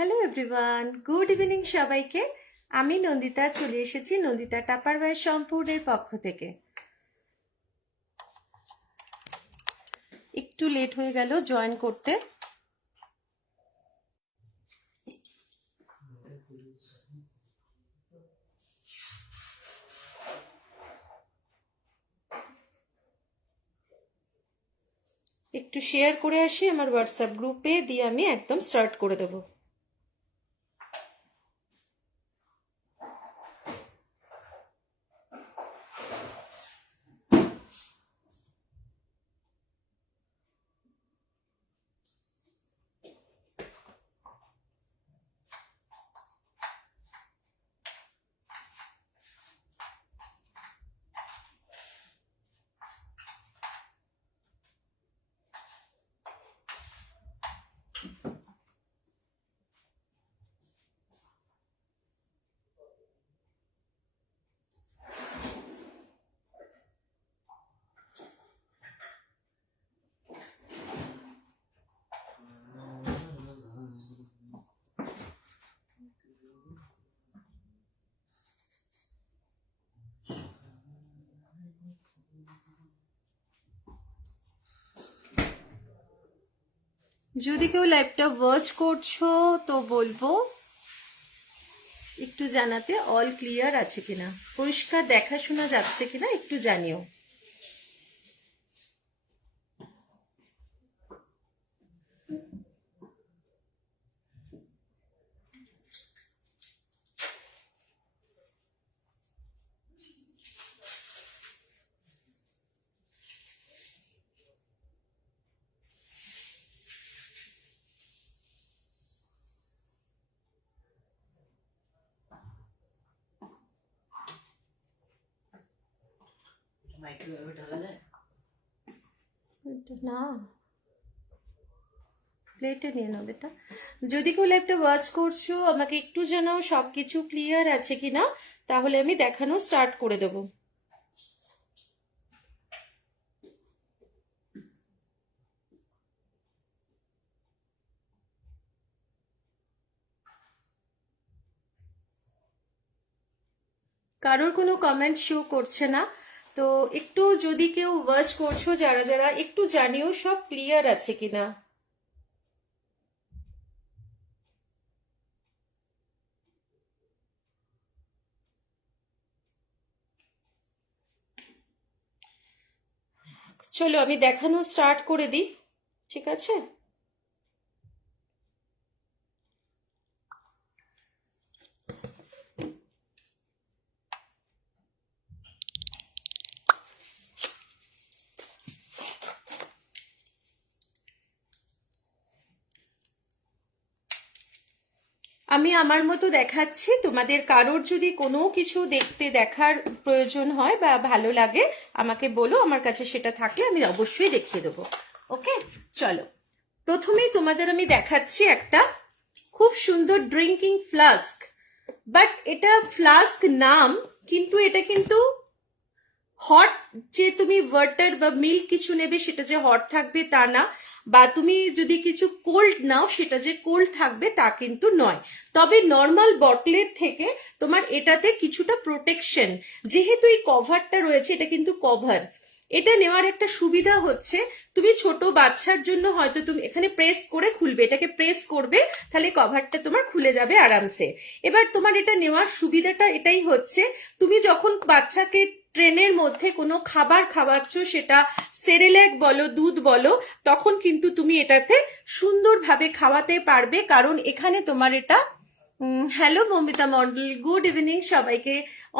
Hello everyone, good evening সবাইকে। আমি নন্দিতা চলে এসেছি নন্দিতা টাপারওয়্যার সম্পূর্ণের পক্ষ থেকে। একটু লেট হয়ে গেল জয়েন করতে। একটু শেয়ার করে আসি আমার হোয়াটসঅ্যাপ গ্রুপে, দিয়ে আমি একদম স্টার্ট করে দেবো। যদি কেউ লাইভটা ওয়াচ করছো তো বলবো একটু জানাতে, অল ক্লিয়ার আছে কিনা, পরিষ্কার দেখাশোনা যাচ্ছে কিনা একটু জানিও। না, প্লেটে নিয়ে নাও বেটা। যদি কেউ লাইভটা ওয়াচ করছো আমাকে একটু জানাও সবকিছু ক্লিয়ার আছে কিনা, তাহলে আমি দেখানো স্টার্ট করে দেব। কারোর কোনো কমেন্ট শো করছে না, তো একটু যদি কেউ ওয়াচ করছো যারা যারা একটু জানিও সব ক্লিয়ার আছে কিনা। চলো আমি দেখানো স্টার্ট করে দিই, ঠিক আছে? আমি আমার মতো দেখাচ্ছি, তোমাদের কারোর যদি কোনো কিছু দেখার প্রয়োজন হয় বা ভালো লাগে আমাকে বলো, আমার কাছে সেটা থাকলে আমি অবশ্যই দেখিয়ে দেবো। ওকে, চলো প্রথমেই তোমাদের আমি দেখাচ্ছি একটা খুব সুন্দর ড্রিঙ্কিং ফ্লাস্ক। বাট এটা ফ্লাস্ক নাম, কিন্তু এটা কিন্তু হট, যে তুমি ওয়াটার বা মিল্ক কিছু নেবে সেটা যে হট থাকবে তা না, বা তুমি যদি কিছু কোল্ড নাও সেটা যে কোল্ড থাকবে তা কিন্তু নয়। তবে নর্মাল বটলের থেকে তোমার এটাতে কিছুটা প্রোটেকশন, যেহেতু এই কভারটা রয়েছে, এটা কিন্তু কভার। এটা নেওয়ার একটা সুবিধা হচ্ছে, তুমি ছোট বাচ্চার জন্য হয়তো তুমি এখানে প্রেস করে খুলবে, এটাকে প্রেস করবে, তাহলে কভারটা তোমার খুলে যাবে আরামসে। এবার তোমার এটা নেওয়ার সুবিধাটা এটাই হচ্ছে, তুমি যখন বাচ্চাকে ট্রেনের মধ্যে কোনো খাবার খাওয়াচ্ছ, সেটা সেরেল্যাক বলো দুধ বলো, তখন কিন্তু তুমি এটাতে সুন্দরভাবে খাওয়াতে পারবে, কারণ এখানে তোমার এটা hello Mamita Mondal, good evening সবাইকে।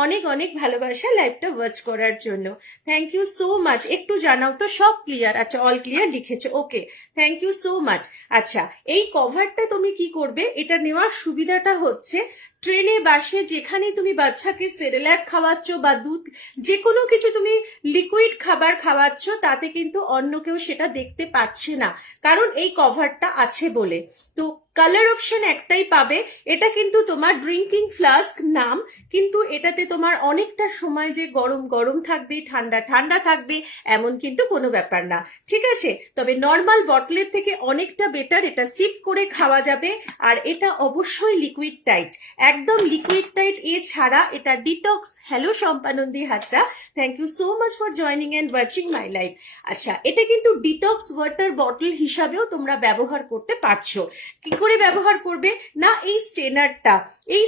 অনেক অনেক ভালোবাসা লাইভটা ওয়াচ করার জন্য, থ্যাংক ইউ সো মাচ। একটু জানাও তো সব ক্লিয়ার? আচ্ছা, অল ক্লিয়ার লিখেছো, okay, thank you so much. আচ্ছা, এই কভারটা তুমি কি করবে, এটা নেওয়ার সুবিধাটা হচ্ছে ট্রেনে বাসে যেখানে তুমি বাচ্চাকে সেরেল্যাক খাওয়াচ্ছ বা দুধ যে কোনো কিছু তুমি লিকুইড খাবার খাওয়াচ্ছ, তাতে কিন্তু অন্য কেউ সেটা দেখতে পাচ্ছে না, কারণ এই কভারটা আছে বলে। তো কালার অপশন একটাই পাবে, এটা কিন্তু তোমার ড্রিঙ্কিং ফ্লাস্ক নাম, কিন্তু এটাতে তোমার অনেকটা সময় যে গরম গরম থাকবে, ঠান্ডা ঠান্ডা থাকবে, এমন কিন্তু কোনো ব্যাপার না, ঠিক আছে? তবে নর্মাল বটলের থেকে অনেকটা বেটার, এটা সিপ করে খাওয়া যাবে। আর এটা অবশ্যই লিকুইড টাইট, একদম লিকুইড টাইট। এছাড়া এটা detox. Hello Shampanandi Hazra, thank you so much for joining and watching my live. আচ্ছা, এটা কিন্তু ডিটক্স ওয়াটার বটল হিসাবেও তোমরা ব্যবহার করতে পারছো। কি করে ব্যবহার করবে না, এই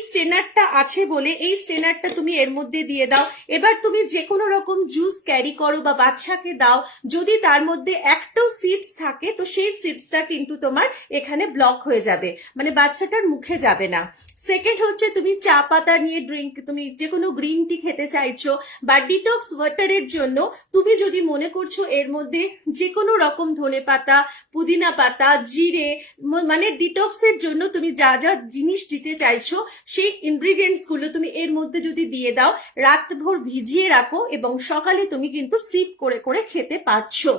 স্টেনারটা আছে বলে এই স্টেনারটা তুমি এর মধ্যে দিয়ে দাও। এবার তুমি যে কোনো রকম জুস ক্যারি করো বা বাচ্চাকে দাও, যদি তার মধ্যে একটাও সিডস থাকে তো সেই সিডসটা কিন্তু তোমার এখানে ব্লক হয়ে যাবে, মানে বাচ্চাটার মুখে যাবে না। সেকেন্ড হচ্ছে, তুমি চা পাতা নিয়ে ড্রিঙ্ক, তুমি যে কোনো গ্রিন টি খেতে চাইছো বা ডিটক্স ওয়াটারের জন্য তুমি যদি মনে করছো এর মধ্যে যে কোনো রকম ধনে পাতা, পুদিনা পাতা, জিরে, মানে ডিটক্সের জন্য তুমি যা যা জিনিস দিতে চাইছো সেই ইনগ্রিডিয়েন্টস গুলো তুমি এর মধ্যে যদি দিয়ে দাও, রাতভর ভিজিয়ে রাখো এবং সকালে তুমি কিন্তু সিপ করে করে খেতে পারছো।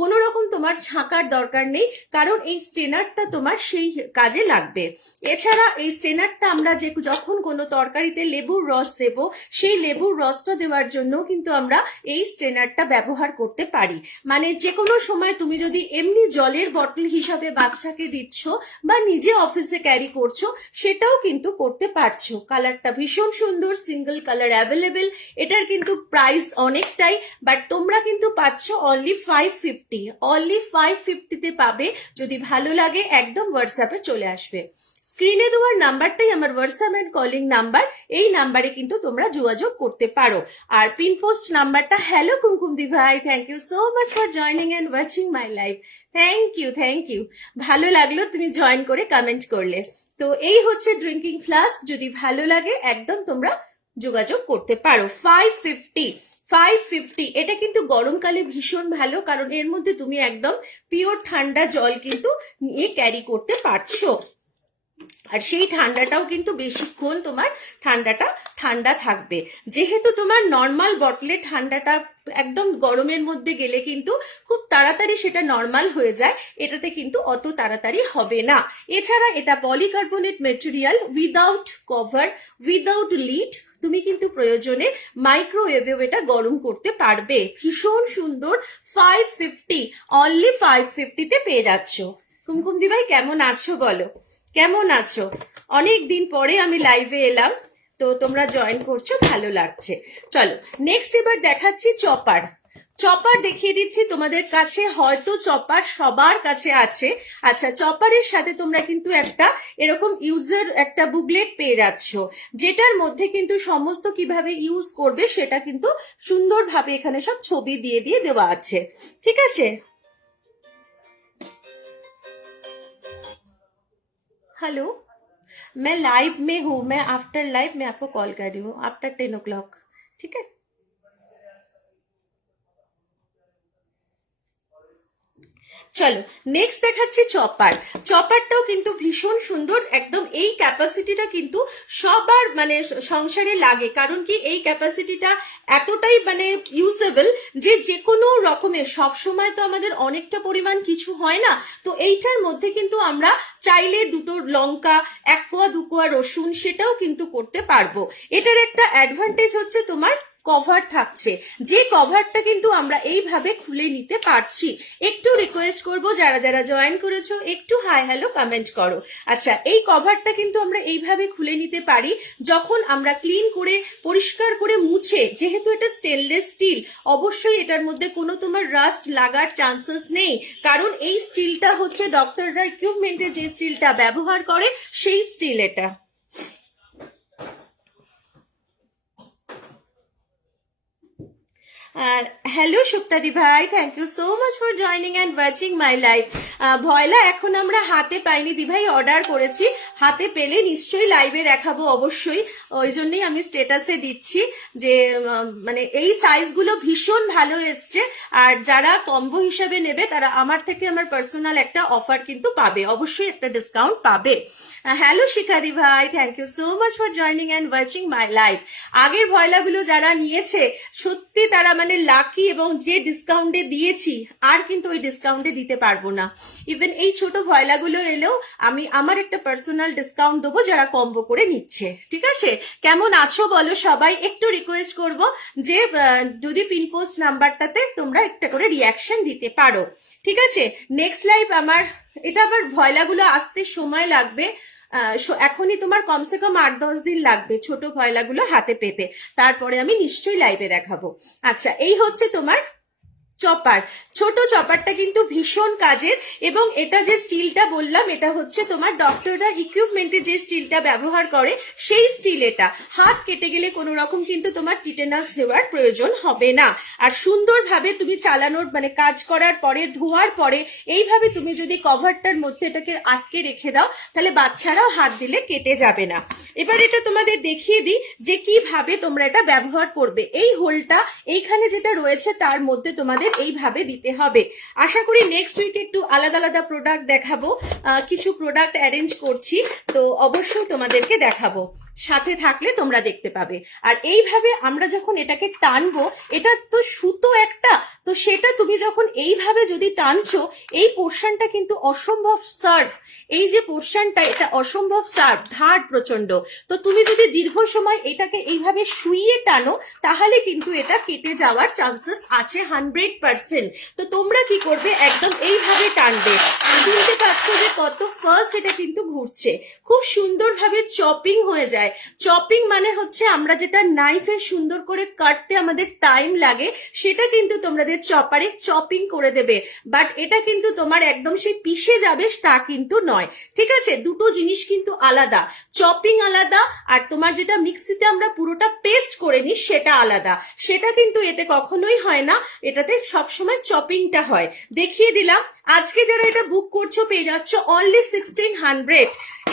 কোনো রকম তোমার ছাঁকার দরকার নেই, কারণ এই স্টেনারটা তোমার সেই কাজে লাগবে। এছাড়া এই স্টেনারটা আমরা যখন কোনো তরকারিতে লেবুর রস দেব, সেই লেবুর রসটা দেওয়ার জন্য কিন্তু আমরা এই স্টেনারটা ব্যবহার করতে পারি। মানে যে কোনো সময় তুমি যদি এমনি জলের বটল হিসাবে বাচ্চাকে দিচ্ছ বা নিজে অফিসে ক্যারি করছো, সেটাও কিন্তু করতে পারছো। কালারটা ভীষণ সুন্দর, সিঙ্গেল কালার অ্যাভেলেবেল। এটার কিন্তু প্রাইস অনেকটাই, বাট তোমরা কিন্তু পাচ্ছ অনলি 550, অনলি 550-তে পাবে। যদি ভালো লাগে একদম হোয়াটসঅ্যাপে চলে আসবে। স্ক্রিনে দেওয়ার নাম্বারটাই আমার হোয়াটসঅ্যাপ এন্ড কলিং নাম্বার, এই নাম্বারে কিন্তু তোমরা যোগাযোগ করতে পারো। আর পিন পোস্ট নাম্বারটা, হ্যালো কুমকুমদি ভাই, thank you so much for joining and watching my live. Thank you, ভালো লাগলো তুমি জয়েন করে কমেন্ট করলে। তো এই হচ্ছে ড্রিঙ্কিং ফ্লাস্ক, যদি ভালো লাগে একদম তোমরা যোগাযোগ করতে পারো। 550, এটা কিন্তু গরমকালে ভীষণ ভালো, কারণ এর মধ্যে তুমি একদম পিওর ঠান্ডা জল কিন্তু নিয়ে ক্যারি করতে পারছো। আর সেই ঠান্ডাটাও কিন্তু বেশিক্ষণ তোমার ঠান্ডা থাকবে। যেহেতু তোমার নর্মাল বটলে ঠান্ডাটা একদম গরমের মধ্যে গেলে কিন্তু খুব তাড়াতাড়ি সেটা নর্মাল হয়ে যায়, এটাতে কিন্তু অত তাড়াতাড়ি হবে না। এছাড়া এটা polycarbonate material, without cover, without lead. তুমি কিন্তু প্রয়োজনে মাইক্রোওয়েভেও এটা গরম করতে পারবে। ভীষণ সুন্দর, 550, অনলি 550-তে পেয়ে যাচ্ছ। কুমকুম দি ভাই কেমন আছো বলো, কেমন আছো? অনেক দিন পরে আমি লাইভে এলাম, তো তোমরা জয়েন করছো, ভালো লাগছে। চলো নেক্সট এবার দেখাচ্ছি চপার দেখিয়ে দিচ্ছি তোমাদের কাছে। হয়তো চপার সবার কাছে আছে। আচ্ছা, চপারের সাথে তোমরা কিন্তু একটা এরকম ইউজার একটা বুকলেট পেয়ে যাচ্ছ, যেটার মধ্যে কিন্তু সমস্ত কিভাবে ইউজ করবে সেটা কিন্তু সুন্দরভাবে এখানে সব ছবি দিয়ে দেওয়া আছে, ঠিক আছে? हेलो, मैं लाइव में हूँ, मैं आफ्टर लाइव मैं आपको कॉल कर रही हूँ आफ्टर 10 o'clock, ठीक है? চলো নেক্সট দেখাচ্ছি চপারটাও কিন্তু ভীষণ সুন্দর। একদম এই ক্যাপাসিটিটা কিন্তু সবার মানে সংসারে লাগে, কারণ কি এই ক্যাপাসিটিটা এতটাই মানে ইউজেবল যে কোনো রকমের, সব সময় তো আমাদের অনেকটা পরিমাণ কিছু হয় না, তো এইটার মধ্যে কিন্তু আমরা চাইলে দুটো লঙ্কা, 1 কোয়া 2 কোয়া রসুন সেটাও কিন্তু করতে পারবো। এটার একটা অ্যাডভান্টেজ হচ্ছে তোমার কভার থাকছে, যে কভারটা কিন্তু আমরা এইভাবে খুলে নিতে পারছি। একটু রিকোয়েস্ট করব যারা যারা জয়েন করেছো একটু হাই হ্যালো কমেন্ট করো। আচ্ছা, এই কভারটা কিন্তু আমরা এইভাবে খুলে নিতে পারি যখন আমরা ক্লিন করে পরিষ্কার করে মুছে, যেহেতু এটা স্টেনলেস স্টিল, অবশ্যই এটার মধ্যে কোনো তোমার রাস্ট লাগার চান্সেস নেই, কারণ এই স্টিলটা হচ্ছে ডক্টররা ইকুইপমেন্টে যে স্টিলটা ব্যবহার করে সেই স্টিল এটা। হ্যালো সুপ্তাদি ভাই, thank you so much for joining and watching my live. Voila এখন আমরা হাতে পাইনি দি ভাই, অর্ডার করেছি, হাতে পেলে নিশ্চয়ই লাইভে দেখাবো অবশ্যই। ওই জন্যই আমি স্টেটাসে দিচ্ছি যে মানে এই সাইজগুলো ভীষণ ভালো এসছে, আর যারা কম্বো হিসাবে নেবে তারা আমার থেকে আমার পার্সোনাল একটা অফার কিন্তু পাবে, অবশ্যই একটা ডিসকাউন্ট পাবে। হ্যালো শিখাদি ভাই, thank you so much for joining and watching my live. আগের ভয়লাগুলো যারা নিয়েছে সত্যি তারা মানে লাকি, এবং যে ডিসকাউন্টে দিয়েছি আর কিন্তু ওই ডিসকাউন্টে দিতে পারবো না। ইভেন এই ছোট ভয়লাগুলো এলেও আমি আমার একটা পার্সোনাল ডিসকাউন্ট দেবো যারা কম্বো করে নিচ্ছে। ঠিক আছে, কেমন আছো বলো সবাই? একটু রিকোয়েস্ট করব যে যদি পিনপোস্ট নাম্বারটাতে তোমরা একটা করে রিয়াকশন দিতে পারো। ঠিক আছে, নেক্সট লাইভ আমার এটা আবার ভয়লাগুলো আসতে সময় লাগবে, এখনই তোমার কমসে কম 8-10 দিন লাগবে ছোট ভয়লাগুলো হাতে পেতে, তারপরে আমি নিশ্চয়ই লাইভে দেখাবো। আচ্ছা, এই হচ্ছে তোমার চপার। ছোট চপারটা কিন্তু ভীষণ কাজের, এবং এটা যে স্টিলটা বললাম এটা হচ্ছে তোমার ডক্টররা ইকুইপমেন্টে যে স্টিলটা ব্যবহার করে সেই স্টিল। এটা হাত কেটে গেলে কোনো রকম কিন্তু তোমার টিটেনাস দেওয়ার প্রয়োজন হবে না। আর সুন্দরভাবে তুমি চালানোর মানে কাজ করার পরে ধোয়ার পরে এইভাবে তুমি যদি কভারটার মধ্যে এটাকে আটকে রেখে দাও তাহলে বাচ্চারাও হাত দিলে কেটে যাবে না। এবার এটা তোমাদের দেখিয়ে দিই যে কিভাবে তোমরা এটা ব্যবহার করবে। এই হোলটা এইখানে যেটা রয়েছে তার মধ্যে তোমাদের এইভাবে দিতে হবে। আশা করি নেক্সট উইকে একটু আলাদা আলাদা প্রোডাক্ট দেখাবো, কিছু প্রোডাক্ট অ্যারেঞ্জ করছি, তো অবশ্যই তোমাদেরকে দেখাবো, সাথে থাকলে তোমরা দেখতে পাবে। আর এইভাবে আমরা যখন এটাকে টানবো, এটা তো সুতো একটা, তো সেটা তুমি যখন এইভাবে যদি টানছো, এই পোর্শনটা কিন্তু অসম্ভব সার্ভ, এই যে পোর্শনটা এটা অসম্ভব সার্ভ, ধার প্রচন্ড। তো তুমি যদি দীর্ঘ সময় এটাকে এইভাবে শুইয়ে টানো তাহলে কিন্তু এটা কেটে যাওয়ার চান্সেস আছে 100%। তো তোমরা কি করবে, একদম এইভাবে টানবে। শুনতে পাচ্ছ যে কত ফার্স্ট এটা কিন্তু ঘুরছে, খুব সুন্দরভাবে চপিং হয়ে যায়। চপিং মানে হচ্ছে আমরা যেটা নাইফে সুন্দর করে কাটতে আমাদের টাইম লাগে সেটা কিন্তু তোমাদের চপারে চপিং করে দেবে, বাট এটা কিন্তু তোমার একদম সেই পিষে যাবে তা কিন্তু নয়। ঠিক আছে, দুটো জিনিস কিন্তু আলাদা, চপিং আলাদা আর তোমার যেটা মিক্সিতে আমরা পুরোটা পেস্ট করে নিই সেটা আলাদা। সেটা কিন্তু এতে কখনোই হয় না, এটাতে সবসময় চপিংটা হয়। দেখিয়ে দিলাম। আজকে যারা এটা বুক করছো পেয়ে যাচ্ছ অনলি 1600।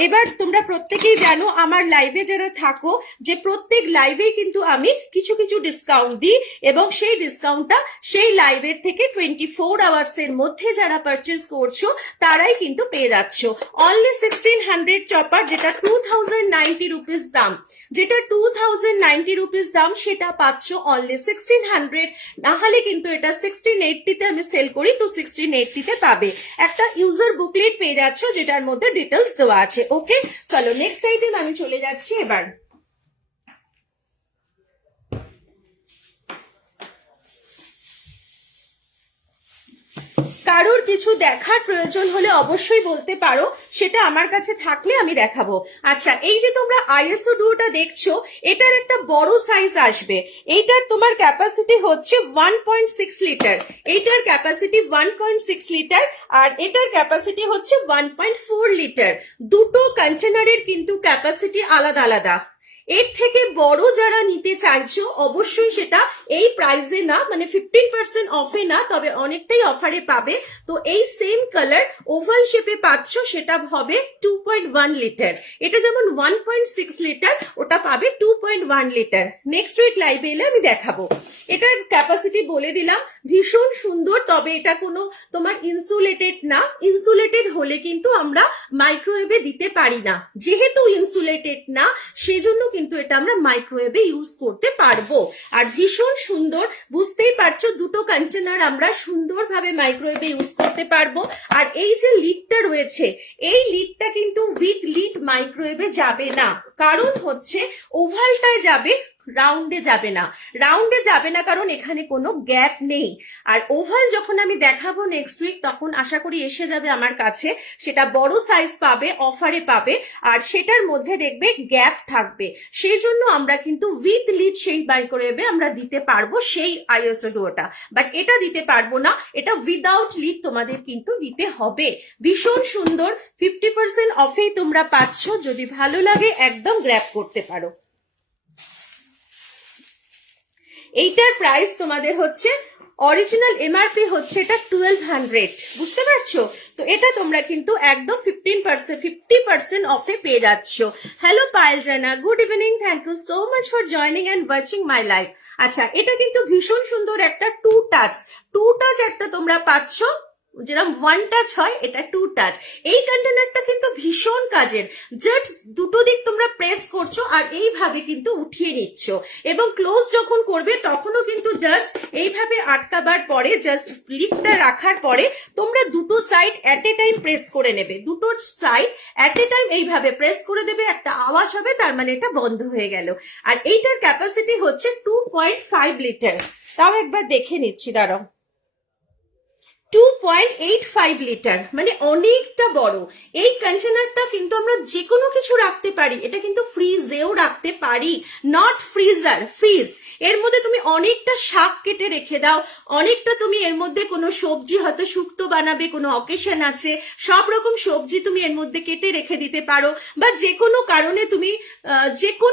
এবার তোমরা প্রত্যেকেই জানো আমার লাইভে যারা থাকো যে প্রত্যেক লাইভেই কিন্তু আমি কিছু কিছু ডিসকাউন্ট দিই, এবং সেই ডিসকাউন্টটা সেই লাইভের থেকে 24 আওয়ার্সের মধ্যে যারা পারচেস করছো তারাই কিন্তু পেয়ে যাচ্ছ। অনলি 1600 চপার, যেটা 2090 রুপিস দাম, যেটা 2090 রুপিস দাম সেটা পাচ্ছ অনলি 1600। না হলে কিন্তু এটা 1680-তে আমি সেল করি, তো 1680-তে পাবে। একটা ইউজার বুকলেট পেয়ে যাচ্ছ যেটার মধ্যে ডিটেলস দেওয়া আছে। ওকে, চলো নেক্সট আইটেম আমি চলে যাচ্ছি এবার। কারোর কিছু দেখার প্রয়োজন হলে অবশ্যই বলতে পারো, সেটা আমার কাছে থাকলে আমি দেখাবো। আচ্ছা, এই যে তোমরা আইএসও ডুওটা দেখছো এটার একটা বড় সাইজ আসবে। এইটার তোমার ক্যাপাসিটি হচ্ছে 1.6 লিটার, এইটার ক্যাপাসিটি 1.6 লিটার, আর এটার ক্যাপাসিটি হচ্ছে 1.4 লিটার। দুটো কন্টেনারের কিন্তু ক্যাপাসিটি আলাদা আলাদা। এর থেকে বড় যারা নিতে চাইছো অবশ্যই সেটা এই প্রাইসে না, মানে 15% অফে না, তবে অনেকটাই অফারে পাবে। তো এই সেম কালার ওভাল শেপে পাচ্ছ, সেটা হবে 2.1 লিটার। এটা যেমন 1.6 লিটার, ওটা পাবে 2.1 লিটার। নেক্সট উইক লাইভে এলে আমি দেখাবো। এটার ক্যাপাসিটি বলে দিলাম, ভীষণ সুন্দর, তবে এটা কোনো তোমার ইনসুলেটেড না। ইনসুলেটেড হলে কিন্তু আমরা মাইক্রোওয়েভে দিতে পারি না, যেহেতু ইনসুলেটেড না সেজন্য কিন্তু এটা আমরা মাইক্রোওয়েভে ইউজ করতে পারবো। আর ভীষণ সুন্দর, বুঝতেই পারছো দুটো কন্টেনার আমরা সুন্দরভাবে মাইক্রোওয়েভে ইউজ করতে পারবো। আর এই যে লিডটা রয়েছে, এই লিডটা কিন্তু উইথ লিড মাইক্রোওয়েভে যাবে না, কারণ হচ্ছে ওভালটায় যাবে, রাউন্ডে যাবে না। রাউন্ডে যাবে না কারণ এখানে কোনো গ্যাপ নেই। আর ওভাল যখন আমি দেখাবো নেক্সট উইক তখন আশা করি এসে যাবে আমার কাছে, সেটা বড় সাইজ পাবে, অফারে পাবে, আর সেটার মধ্যে দেখবে গ্যাপ থাকবে। সেই জন্য আমরা কিন্তু উইথ লিড সেই মাইক্রোওয়েভে আমরা দিতে পারবো সেই আইএসও ডুওটা, বাট এটা দিতে পারবো না, এটা উইদাউট লিড তোমাদের কিন্তু দিতে হবে। ভীষণ সুন্দর, 50% অফেই তোমরা পাচ্ছ। যদি ভালো লাগে একদম গ্র্যাব করতে পারো। এইটার প্রাইস তোমাদের হচ্ছে অরিজিনাল এমআরপি হচ্ছে এটা 1200, বুঝতে পারছো? তো এটা তোমরা কিন্তু একদম 50% অফে পেয়ে যাচ্ছ। Hello Payel Jana, good evening, thank you so much for joining and watching my live. আচ্ছা, এটা কিন্তু ভীষণ সুন্দর একটা টু টাচ একটা তোমরা পাচ্ছ, যেরকম ওয়ান টাচ হয় এটা টু টাচ। এই কন্টেনারটা কিন্তু ভীষণ কাজের, জাস্ট দুটো দিক তোমরা প্রেস করছো আর এইভাবে কিন্তু উঠিয়ে নিচ্ছ, এবং ক্লোজ যখন করবে তখনও কিন্তু জাস্ট এইভাবে আটকাবার পরে, জাস্ট লিডটা রাখার পরে তোমরা দুটো সাইড এট এ টাইম প্রেস করে নেবে, দুটো সাইড এট এ টাইম এইভাবে প্রেস করে দেবে, একটা আওয়াজ হবে, তার মানে এটা বন্ধ হয়ে গেল। আর এইটার ক্যাপাসিটি হচ্ছে 2.5 লিটার। তাও একবার দেখে নিচ্ছি, দাঁড়াও। 2.85 লিটার, মানে অনেকটা বড়। এই কন্টেনারটা কিন্তু আমরা যে কোনো কিছু রাখতে পারি, এটা কিন্তু ফ্রিজেও রাখতে পারি, নট ফ্রিজার, ফ্রিজ। এর মধ্যে তুমি অনেকটা শাক কেটে রেখে দাও, অনেকটা তুমি এর মধ্যে কোনো সবজি হয়তো শুক্তো বানাবে, কোনো অকেশন আছে, সব রকম সবজি তুমি এর মধ্যে কেটে রেখে দিতে পারো, বা যে কোনো কারণে তুমি যে কোনো